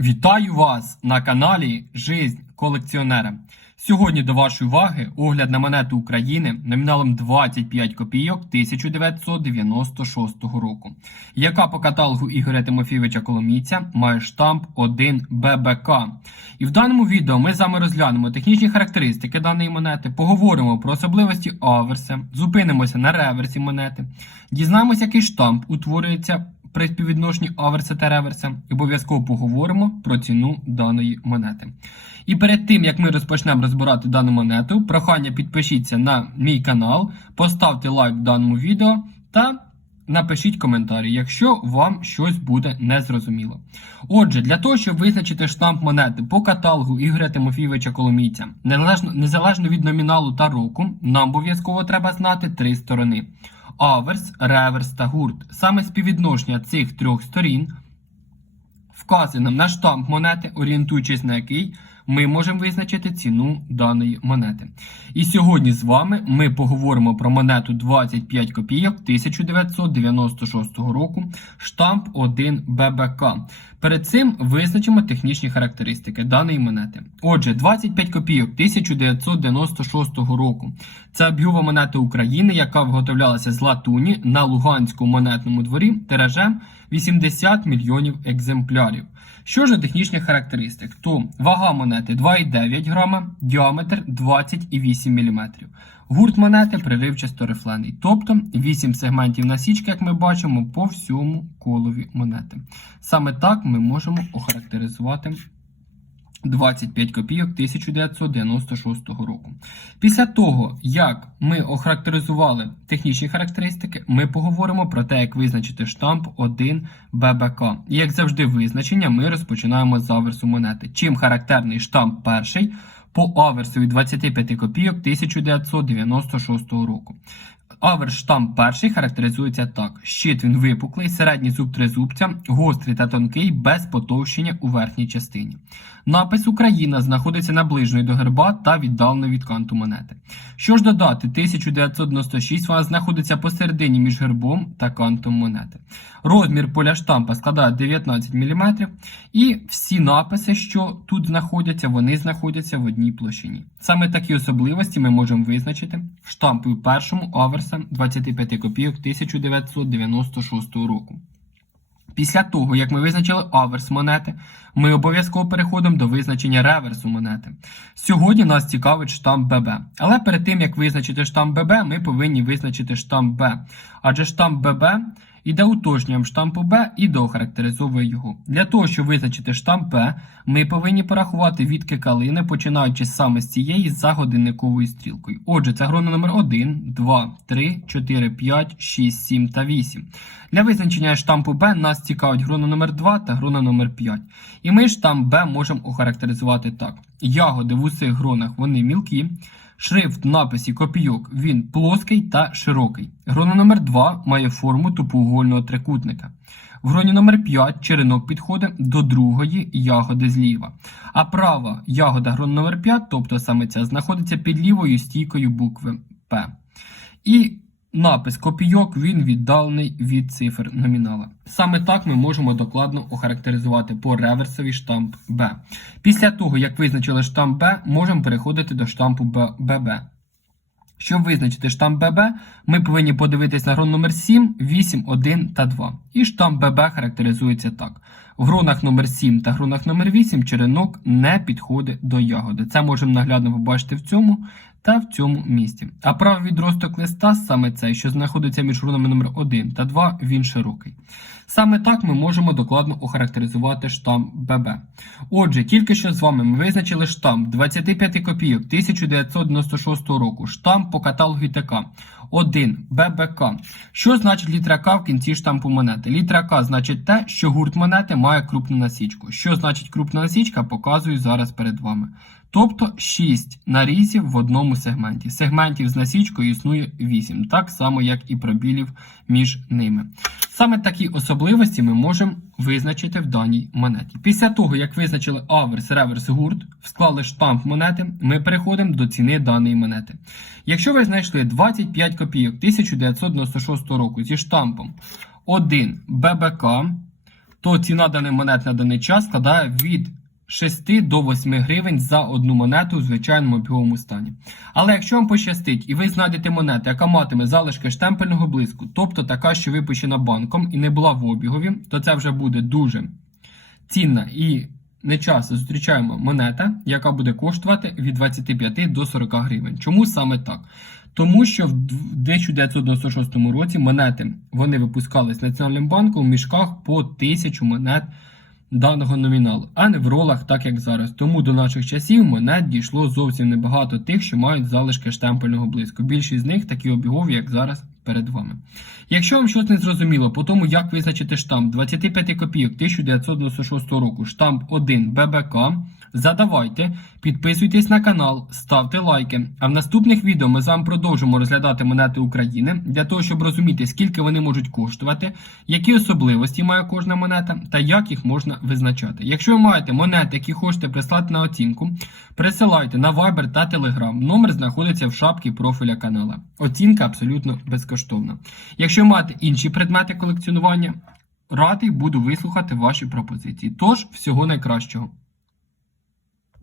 Вітаю вас на каналі Жизнь колекціонера. Сьогодні до вашої уваги огляд на монету України номіналом 25 копійок 1996 року, яка по каталогу Ігоря Тимофійовича Коломійця має штамп 1 ББК. І в даному відео ми з вами розглянемо технічні характеристики даної монети, поговоримо про особливості аверса, зупинимося на реверсі монети, дізнаємося, який штамп утворюється при співвідношенні аверса та реверса обов'язково поговоримо про ціну даної монети. І перед тим як ми розпочнемо розбирати дану монету, прохання підпишіться на мій канал, поставте лайк даному відео та напишіть коментарі, якщо вам щось буде незрозуміло. Отже, для того, щоб визначити штамп монети по каталогу Ігоря Тимофійовича Коломійця, незалежно, незалежно від номіналу та року, нам обов'язково треба знати три сторони. Аверс, реверс та гурт. Саме співвідношення цих трьох сторін вказує нам на штамп монети, орієнтуючись на який ми можемо визначити ціну даної монети. І сьогодні з вами ми поговоримо про монету 25 копійок 1996 року, штамп 1 ББК. Перед цим визначимо технічні характеристики даної монети. Отже, 25 копійок 1996 року. Це об'юва монети України, яка виготовлялася з латуні на Луганському монетному дворі тиражем 80 мільйонів екземплярів. Що ж до технічних характеристик, то вага монети 2,9 грама, діаметр 20,8 мм. Гурт монети приривчасто рифлений, тобто 8 сегментів насічки, як ми бачимо, по всьому колові монети. Саме так ми можемо охарактеризувати 25 копійок 1996 року. Після того, як ми охарактеризували технічні характеристики, ми поговоримо про те, як визначити штамп 1 ББК. І як завжди, визначення ми розпочинаємо з аверсу монети. Чим характерний штамп перший по аверсу від 25 копійок 1996 року. Аверс штамп перший характеризується так: щит він випуклий, середній зуб тризубця, гострий та тонкий, без потовщення у верхній частині. Напис Україна знаходиться наближною до герба та віддалено від канту монети. Що ж додати, 1996 вона знаходиться посередині між гербом та кантом монети. Розмір поля штампа складає 19 мм, і всі написи, що тут знаходяться, вони знаходяться в одній площині. Саме такі особливості ми можемо визначити штампою першому аверса 25 копійок 1996 року. Після того, як ми визначили аверс монети, ми обов'язково переходимо до визначення реверсу монети. Сьогодні нас цікавить штамп ББ. Але перед тим, як визначити штамп ББ, ми повинні визначити штамп Б. Адже штамп ББ іде уточнюємо штампу Б і доохарактеризовує його. Для того, щоб визначити штамп Б, ми повинні порахувати відки калини, починаючи саме з цієї за годинниковою стрілкою. Отже, це грона номер 1, 2, 3, 4, 5, 6, 7 та 8. Для визначення штампу Б нас цікавить грона номер 2 та грона номер 5. І ми штамп Б можемо охарактеризувати так. Ягоди в усіх гронах вони мілкі. Шрифт написі копійок він плоский та широкий. Грона номер 2 має форму тупоугольного трикутника. В гроні номер 5 черенок підходить до другої ягоди зліва. А права ягода грона номер 5, тобто саме ця, знаходиться під лівою стійкою букви П. І напис копійок він віддалений від цифр номінала. Саме так ми можемо докладно охарактеризувати по реверсові штамп Б. Після того, як визначили штамп Б, можемо переходити до штампу ББ. Щоб визначити штамп ББ, ми повинні подивитись на грон номер 7, 8, 1 та 2. І штамп ББ характеризується так. В гронах номер 7 та гронах номер 8 черенок не підходить до ягоди. Це можемо наглядно побачити в цьому та в цьому місці. А правий відросток листа, саме цей, що знаходиться між рунами номер 1 та 2, він широкий. Саме так ми можемо докладно охарактеризувати штамп ББ. Отже, тільки що з вами ми визначили штамп 25 копійок 1996 року, штамп по каталогу ТК 1 ББК. Що значить літера К в кінці штампу монети? Літера К значить те, що гурт монети має крупну насічку. Що значить крупна насічка, показую зараз перед вами. Тобто 6 нарізів в одному сегменті. Сегментів з насічкою існує 8, так само, як і пробілів між ними. Саме такі особливості ми можемо визначити в даній монеті. Після того, як визначили аверс, реверс, гурт, склали штамп монети, ми переходимо до ціни даної монети. Якщо ви знайшли 25 копійок 1996 року зі штампом 1 ББК, то ціна даної монет на даний час складає від 6 до 8 гривень за одну монету в звичайному обіговому стані. Але якщо вам пощастить і ви знайдете монету, яка матиме залишки штемпельного блиску, тобто така, що випущена банком і не була в обігові, то це вже буде дуже цінна і не часто зустрічаємо монета, яка буде коштувати від 25 до 40 гривень. Чому саме так? Тому що в 1996 році монети вони випускались Національним банком в мішках по тисячу монет даного номіналу, а не в ролах, так як зараз. Тому до наших часів монет дійшло зовсім небагато тих, що мають залишки штемпельного блиску. Більшість з них такі обігові, як зараз перед вами. Якщо вам щось не зрозуміло по тому, як визначити штамп 25 копійок 1996 року, штамп 1 ББК, задавайте, підписуйтесь на канал, ставте лайки. А в наступних відео ми з вами продовжимо розглядати монети України для того, щоб розуміти, скільки вони можуть коштувати, які особливості має кожна монета та як їх можна визначати. Якщо ви маєте монети, які хочете прислати на оцінку, присилайте на Viber та Telegram. Номер знаходиться в шапці профіля канала. Оцінка абсолютно безкоштовна. Якщо маєте інші предмети колекціонування, радий буду вислухати ваші пропозиції. Тож, всього найкращого.